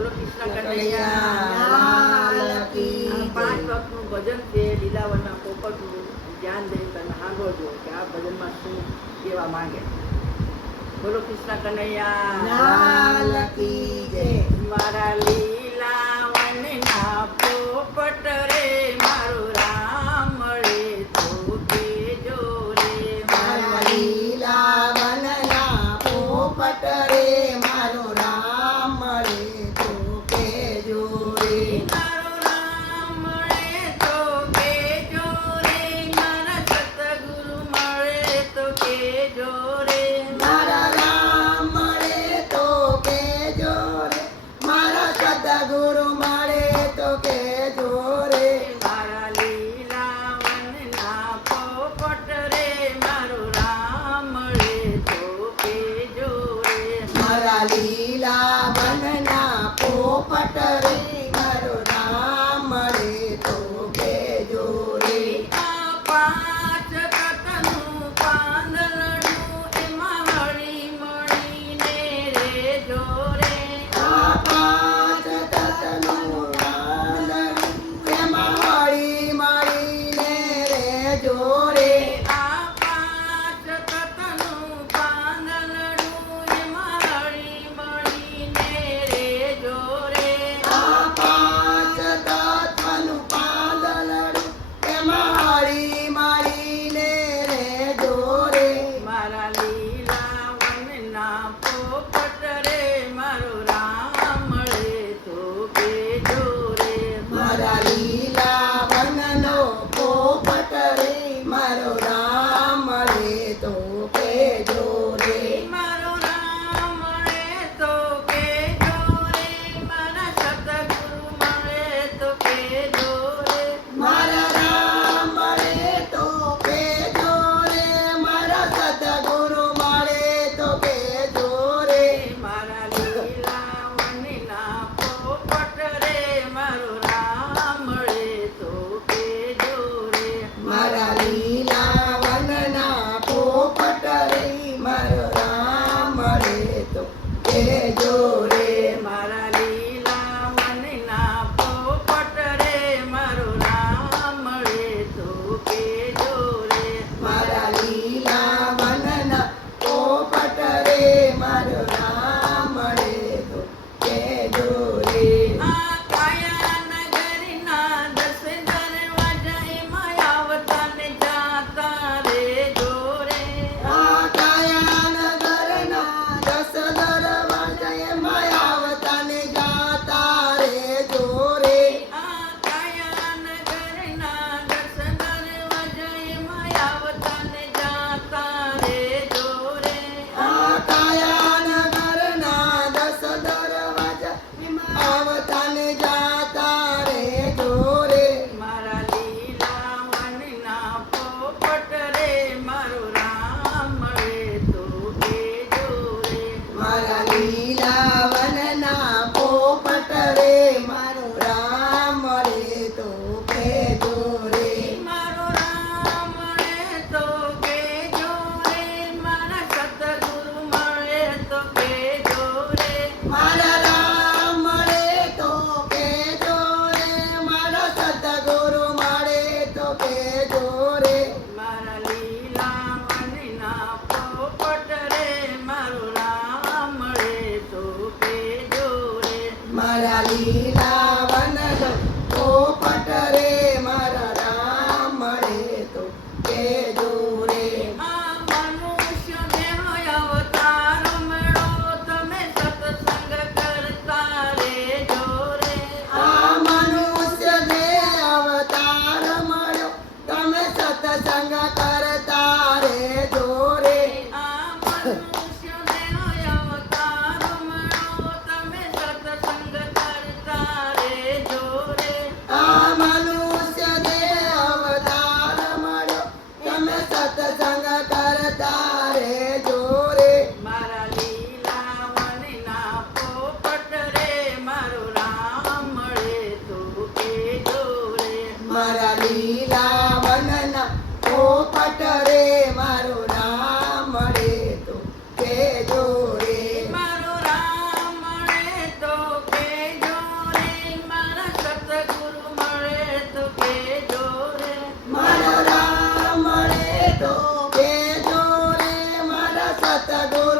બોલો કૃષ્ણ કનૈયા કી જય। 5 વખતનું ભજન છે લીલાવરના પોપટનું। ધ્યાન દઈને તમે સાંભળજો કે આ ભજનમાં શું કહેવા માંગે। બોલો કૃષ્ણ કનૈયા કી જય। મારા લીલાવનના પોપટ રે મારો રામ મળે તો કેજો રે। મારા લીલાવનના પોપટ રે મારો રામ મળે તો કેજો રે। મારો રામ મળે તો કેજો રે, મારા સતગુરુ મળે તો કેજો રે। મારા રામ મળે તો કેજો રે, મારા સદગુરુ મળે તો કેજો રે। મારા લીલાવનના પોપટ રે મારો રામ મળે તો કેજો રે। મારા લીલાવનના પોપટ રે મારો રામ મળે તો કેજો રે। આ 5 તત્વનું પાંદડું એમાં હળી મળીને રહેજો રે। આ 5 તત્વનું પાંદડું તેમાં હળી મળીને રહેજો રે। આ 5 તત્વનું પાંદડું એમાં હળી મળીને રહેજો રે। આ 5 તત્વનું પાંદડું તેમાં હળી મળીને રહેજો રે। મારા લીલાવનના પોપટ રે મારો રામ મળે તો કેજો રે। મારા લીલાવનનો પોપટ રે મારો રામ મળે તો કેજો રે। મારો રામ મળે તો કેજો રે, મારા સતગુરુ મળે તો કેજો રે। મારા રામ મળે તો કેજો રે, મારા સદગુરુ મળે તો કેજો રે। મારા લીલાવનના પોપટ રે મારો રામ મળે તો કેજો રે। મારા લીલાવનના પોપટ રે મારો રામ મળે તો કેજો રે। મારા લીલાવનના પોપટ રે મારો રામ મળે તો કેજો રે। મારા લીલાવનના પોપટ રે મારો રામ મળે તો કેજો રે। આ કાયાનગરના 10 દરવાજા એમાં આવતા ને જાતા રહેજો રે। આ કાયાનગરના 10 દરવાજા એમાં આવતા ને જાતા રહેજો રે। આ કાયાનગરના 10 દરવાજા એમાં આવતા ને જાતા રહેજો રે। આ કાયાનગરના 10 દરવાજા એમાં આવતા ને જાતા રહેજો રે। મારા લીલાવનના પોપટ રે મારો રામ મળે તો કેજો રે। મારા લીલાવનના પોપટ રે મારો રામ મળે તો કેજો રે। મારો રામ મળે તો કેજો રે, મારા સતગુરુ મળે તો કેજો રે। મારા રામ મળે તો કેજો રે, મારા સદગુરુ મળે તો કેજો રે। મારા લીલાવનના પોપટ રે મારો રામ મળે તો કેજો રે। મારા લીલાવનનો પોપટ રે મારા રામ મળે તો કેજો રે। આ મનુષ્ય દેહ અવતાર મળો તમે સત્સંગ કરતા રહેજો રે। આ મનુષ્ય દેહ અવતાર મળ્યો તમે સત્સંગ કરતા રહેજો રે। આ મનુષ્ય દેહ અવતાર મળો તમે સત્સંગ કરતા સદગુરુ